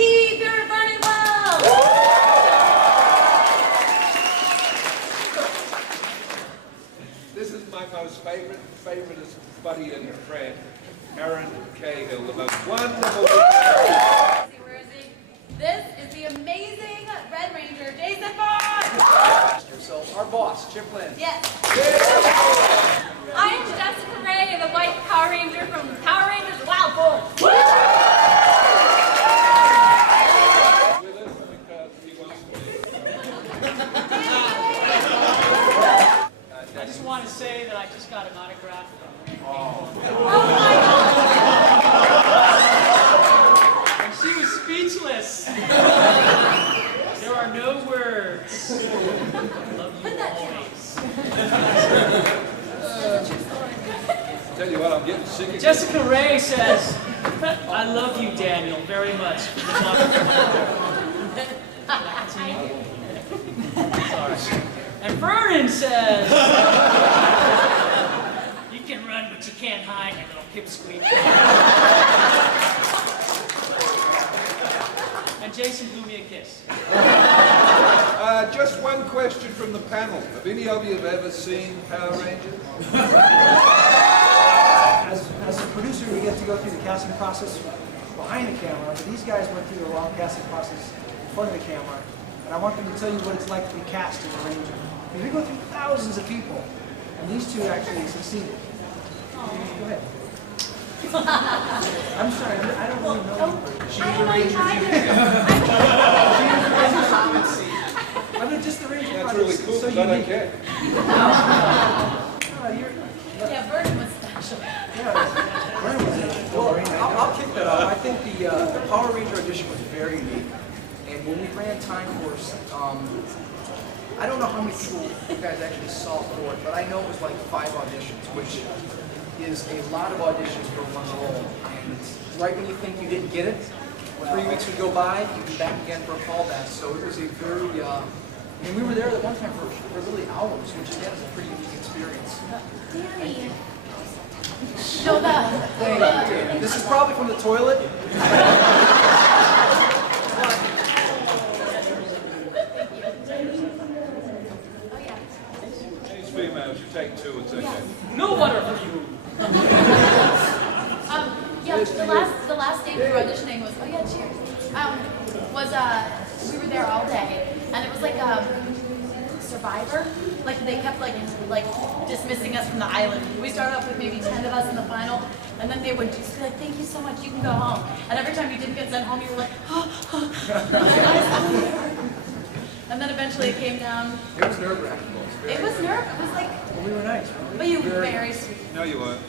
the Vernon well. This is my most favoriteest buddy and friend, Erin Cahill, the most wonderful. Where is he? This is the amazing Red Ranger, Jason Faunt. So our boss, Chip Lynn. Yes. I am Jessica Ray, the White Power Ranger from Power Rangers Wild Force. With us because he wants to be. I just want to say that I just got an autograph from Lynn. Oh my God. And she was speechless. There are no words. I love you always. Tell you what, I'm getting sick of Jessica Ray says, I love you, Daniel, very much. Sorry. And Vernon says, you can run, but you can't hide, you little pipsqueak. And Jason blew me a kiss. Just one question from the panel. Have any of you ever seen Power Rangers? As a producer, you get to go through the casting process behind the camera, but these guys went through the long casting process in front of the camera, and I want them to tell you what it's like to be cast as a Ranger. Because we go through thousands of people, and these two actually succeeded. Go ahead. I'm sorry, I don't really know you. I don't know you either. I mean, just the Ranger That's project really is cool, so but I don't unique. care. Yeah, Vernon was special. Well, I'll kick that off. I think the Power Ranger audition was very unique. And when we ran Time Force, I don't know how many people you guys actually saw for it, but I know it was like 5 auditions, which is a lot of auditions for one role. And right when you think you didn't get it, 3 weeks would go by, you'd be back again for a callback. So it was a very, and we were there at one time for really hours, which again is a pretty unique experience. Danny. No, that. This is probably from the toilet. These females, you take 2, it's okay. No water for you. Yeah, the last day we were auditioning was, oh yeah, cheers. We were there all day, and it was like Survivor. Like they kept like dismissing us from the island. We started off with maybe 10 of us in the final, and then they would just be like, "Thank you so much, you can go home." And every time you didn't get sent home, you were like, and then eventually it came down. It was nerve-wracking. It was nerve. It was like, Well, we were nice, weren't we? but you were very sweet. No, you weren't.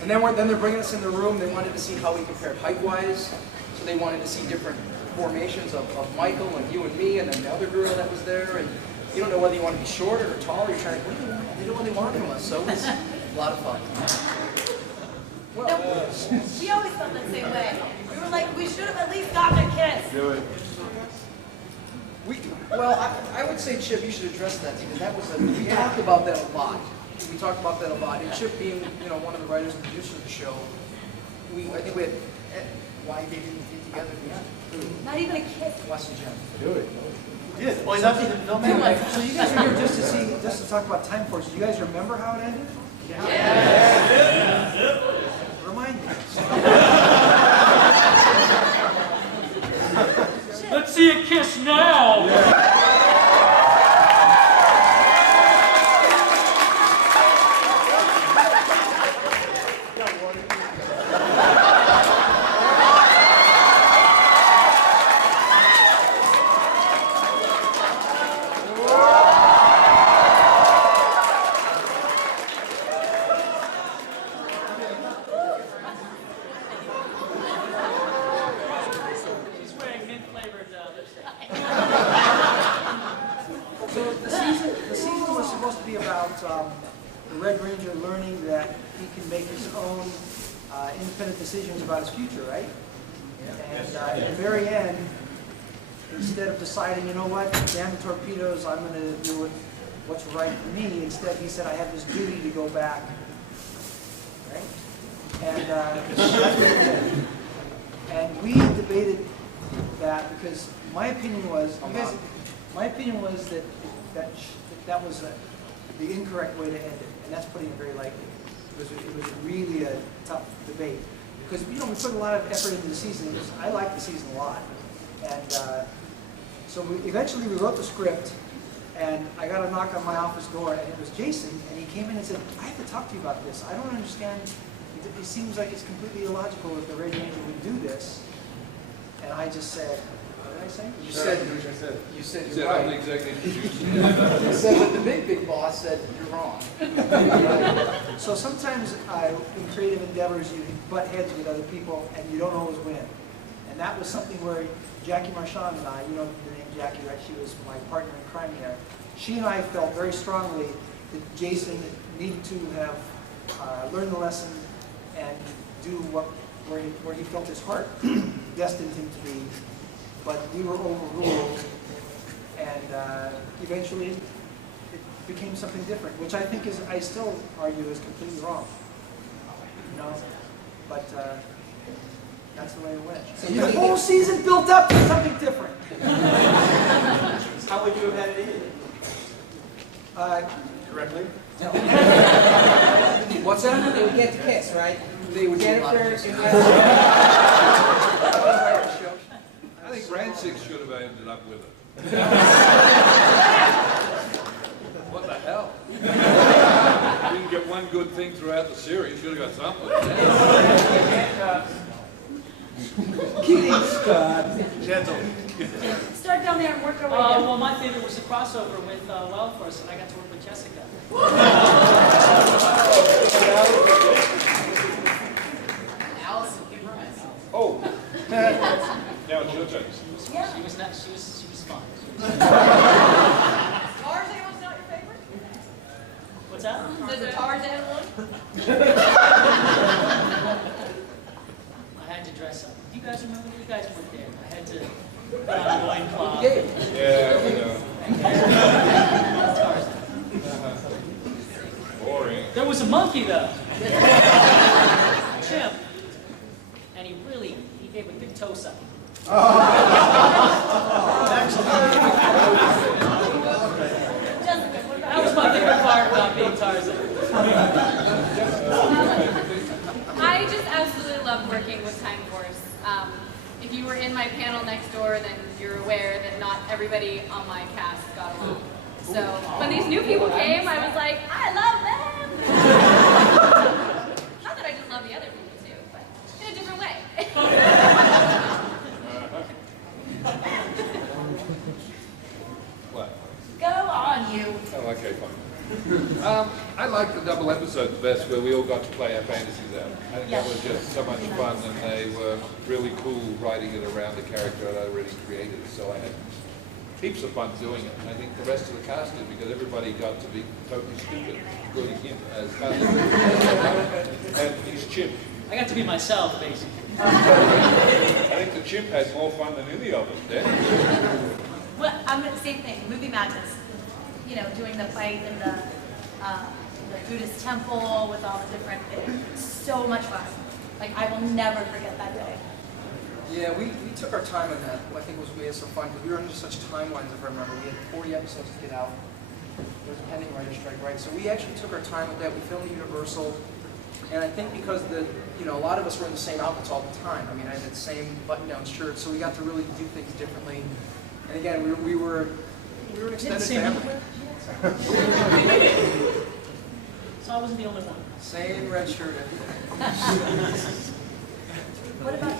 And then they're bringing us in the room. They wanted to see how we compared height-wise. So they wanted to see different formations of Michael and you and me, and then the other girl that was there. And you don't know whether you want to be shorter or taller. You're trying to, what do they want? They don't really want from us. So it was a lot of fun. We always felt the same way. We were like, we should have at least gotten a kiss. Do it. Well, I would say, Chip, you should address that because that was we talked about that a lot. We talked about that a lot. And Chip being, one of the writers and producers of the show, I think we had why they didn't get together. Not even a kiss. Wes and Jen. Do it. Did. Well, that's even filming. So you guys are here just to talk about Time Force. Do you guys remember how it ended? Yeah. Remind me. Let's see a kiss now. She's wearing mint-flavored lipstick. So the season was supposed to be about the Red Ranger learning that he can make his own independent decisions about his future, right? And at the very end, instead of deciding, you know what, damn the torpedoes, I'm going to do what's right for me, instead he said, I have this duty to go back, right? And that's what he did. And we debated that because my opinion was, that was the incorrect way to end it, and that's putting it very lightly. It was really a tough debate because we put a lot of effort into the season. I liked the season a lot, and so eventually we wrote the script. And I got a knock on my office door, and it was Jason, and he came in and said, I have to talk to you about this. I don't understand. It seems like it's completely illogical that the Red Ranger would do this. And I just said, what did I say? You said you're I'm the right. executive producer. You said that the big boss said you're wrong. So sometimes in creative endeavors, you butt heads with other people, and you don't always win. And that was something where Jackie Marchand and I, you know the name Jackie, right? She was my partner in crime here. She and I felt very strongly that Jason needed to have learned the lesson and do where he felt his heart destined him to be. But we were overruled, and eventually it became something different, which I think I still argue is completely wrong. You know, but that's the way it went. So the whole season built up to something different. How would you have had it ended? Correctly? No. What's that? They would get to kiss, right? They would get Jennifer, I think Rancic should have ended up with it. What the hell? Didn't get one good thing throughout the series. Should have got something. Gentle. Start down there and work our way Oh, down. well, my favorite was the crossover with Wild Force, and I got to work with Jessica. Allison, give her a Oh. Now it's your turn. Yeah. She was fun. Tarzan was not your favorite? What's that? There's a Tarzan one? I had to dress up. Do you guys remember? You guys weren't there. I had to put on a loincloth. Yeah, we know. Tarzan. Boring. There was a monkey, though. Chimp. And he gave a big toe suck. That was my favorite part about being Tarzan. I just absolutely love working with Time Force. If you were in my panel next door, then you're aware that not everybody on my cast got along. So when these new people came, I was like, I love them! Not that I just love the other people too, but in a different way. What? Go on, you. Oh, okay, fine. I liked the double episode the best where we all got to play our fantasies out. I think that was just so much fun, and they were really cool writing it around the character I'd already created. So I had heaps of fun doing it. And I think the rest of the cast did because everybody got to be totally stupid, including him as Vernon and his chimp. I got to be myself, basically. I think the chimp had more fun than any of us did. Well, I'm the same thing. Movie madness. You know, doing the fight in the Buddhist temple with all the different things. So much fun. Like I will never forget that day. Yeah, we took our time on that. I think we had some fun because we were under such timelines, if I remember. We had 40 episodes to get out. There was a pending writer's strike, right? So we actually took our time with that. We filmed at Universal. And I think because a lot of us were in the same outfits all the time. I mean, I had the same button-down shirt, so we got to really do things differently. And again, we were an extended family. So I wasn't the only one. Same red shirt. What about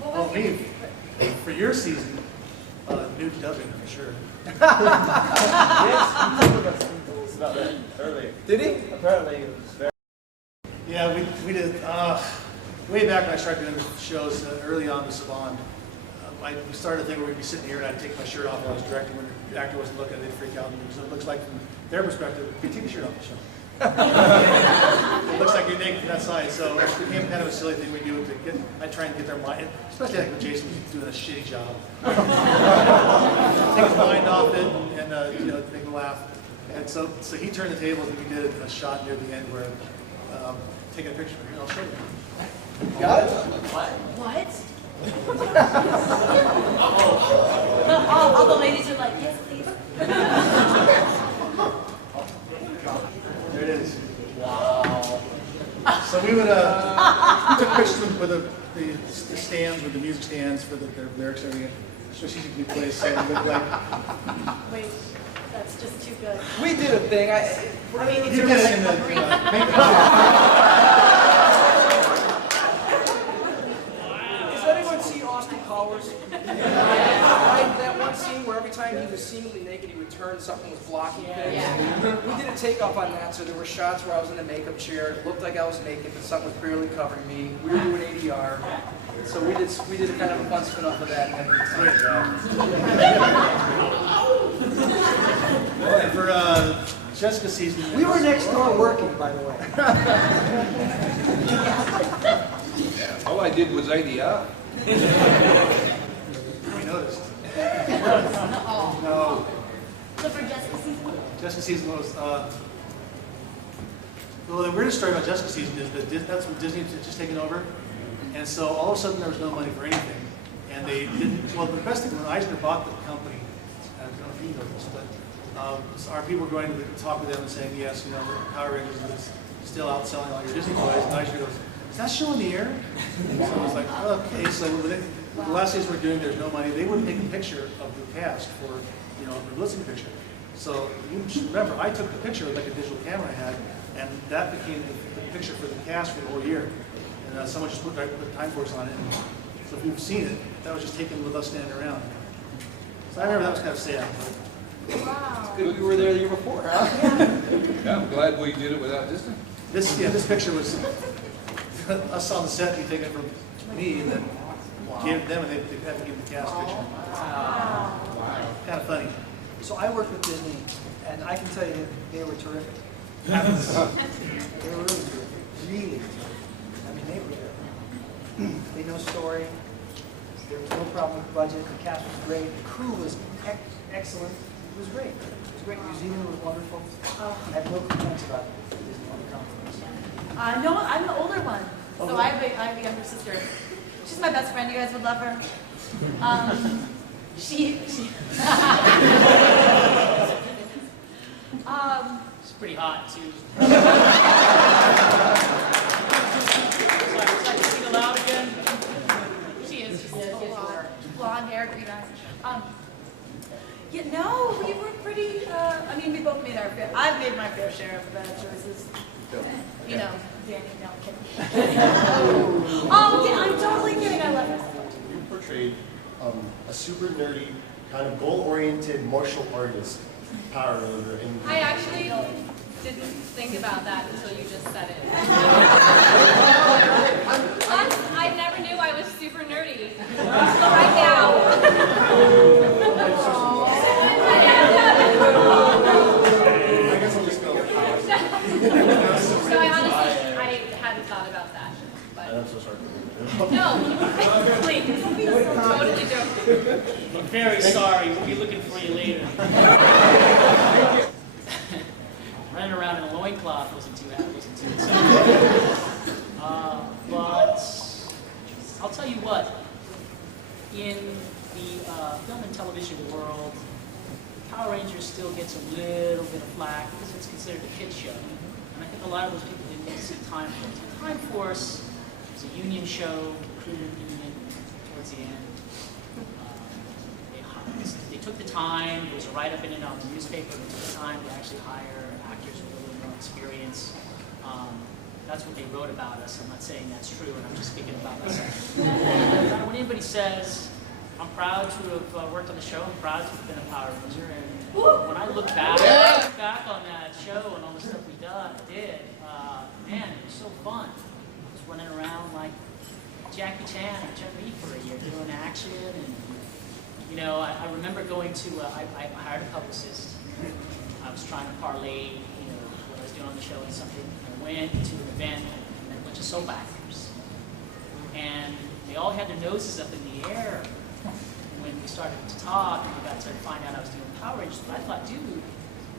what Oh, was me. For your season, new dubbing for sure. Yes, he told us about that earlier. Did he? Apparently, it was very. Yeah, we did, way back when I started doing the shows early on with Savon, we started a thing where we'd be sitting here and I'd take my shirt off while I was directing. When the actor wasn't looking, they'd freak out because it looks like from their perspective, you take your shirt off the show. It looks like you're naked from that side, so it became kind of a silly thing we do to get. I try and get their mind, especially like when Jason was doing a shitty job. Take the mind off it and make them laugh. And so he turned the tables and we did a shot near the end where taking a picture. Here, I'll show you. Got it? what? All the ladies are like, yes, please. There it is. Wow. So we would, we took pictures with the stands, with the music stands for their lyrics and everything, strategically placed so it looked like. Wait, that's just too good. We did a thing. You did it in the Does anyone see Austin Powers? That one scene where every time he was seemingly naked, he would turn, something was blocking things. Yeah. We did a takeoff on that, so there were shots where I was in a makeup chair. It looked like I was naked, but something was barely covering me. We were doing ADR. So we did kind of a fun spin-off of that. And And for Jessica's season, We were next door working, by the way. All I did was ADR. we noticed. Oh. No, So for Jessica's season? Jessica's season was. Well, the weirdest story about Jessica's season is that that's when Disney had just taken over, and so all of a sudden there was no money for anything, and they didn't. Well, the best thing when Eisner bought the company, I don't know if you know this, but so our people were going to talk with them and saying, yes, you know, the Power Rangers is still out selling all your Disney toys, and Eisner goes, is that show in the air? So I was like, okay. So the last days we're doing, there's no money. They wouldn't take a picture of the cast for, you know, the listening picture. So you should remember, I took the picture with like a digital camera I had, and that became the picture for the cast for the whole year. And someone just put Time Force on it. And so if you've seen it, that was just taken with us standing around. So I remember that was kind of sad. Wow. good we were there the year before, huh? Yeah, I'm glad we did it without Disney. This picture was us on the set. You take it from me and then gave it them, and they had to give the cast a picture. Kind of funny. So I worked with Disney, and I can tell you they were terrific. They were really terrific. Really terrific. I mean, they were terrific. They know story. There was no problem with budget. The cast was great. The crew was excellent. It was great. It was great. New Zealand was wonderful. I have no complaints about Disney on the conference. No, I'm the older one. So I have a younger sister. She's my best friend. You guys would love her. She It's pretty hot too. Sorry, sing aloud again. She is just so hot. Blonde hair, green eyes. Yeah, no, we were pretty, I mean, we both made our fair, I've made my fair share of bad choices. You know, Danny, no, I'm kidding. I'm totally kidding, I love her. You portrayed a super nerdy, kind of goal-oriented martial artist Power Ranger. I actually didn't think about that until you just said it. Plus, I never knew I was super nerdy. So right now. I guess I'll just go with Power. So I honestly, I hadn't thought about that. But I'm so sorry. no, please, totally joking. I'm very sorry. We'll be looking for you later. Running around in a loincloth wasn't too exciting. But I'll tell you what, in the film and television world, Power Rangers still gets a little bit of flack because it's considered a kid show. And I think a lot of those people didn't get to see Time Force. Time Force was a union show, recruited union towards the end. They took the time, there was a write-up in it on the newspaper, they took the time to actually hire actors with a little more experience. That's what they wrote about us. I'm not saying that's true, and I'm just speaking about myself. When anybody says, I'm proud to have worked on the show, I'm proud to have been a Power Ranger, and when I look back on that show and all the stuff we did, man, it was so fun. Just running around like Jackie Chan or Jet Li for a year, doing action, and you know, I remember going to, I hired a publicist. I was trying to parlay, you know, what I was doing on the show and something. I went to an event and met a bunch of soap actors. And they all had their noses up in the air. And when we started to talk and we got to find out I was doing Power Rangers, I thought, dude,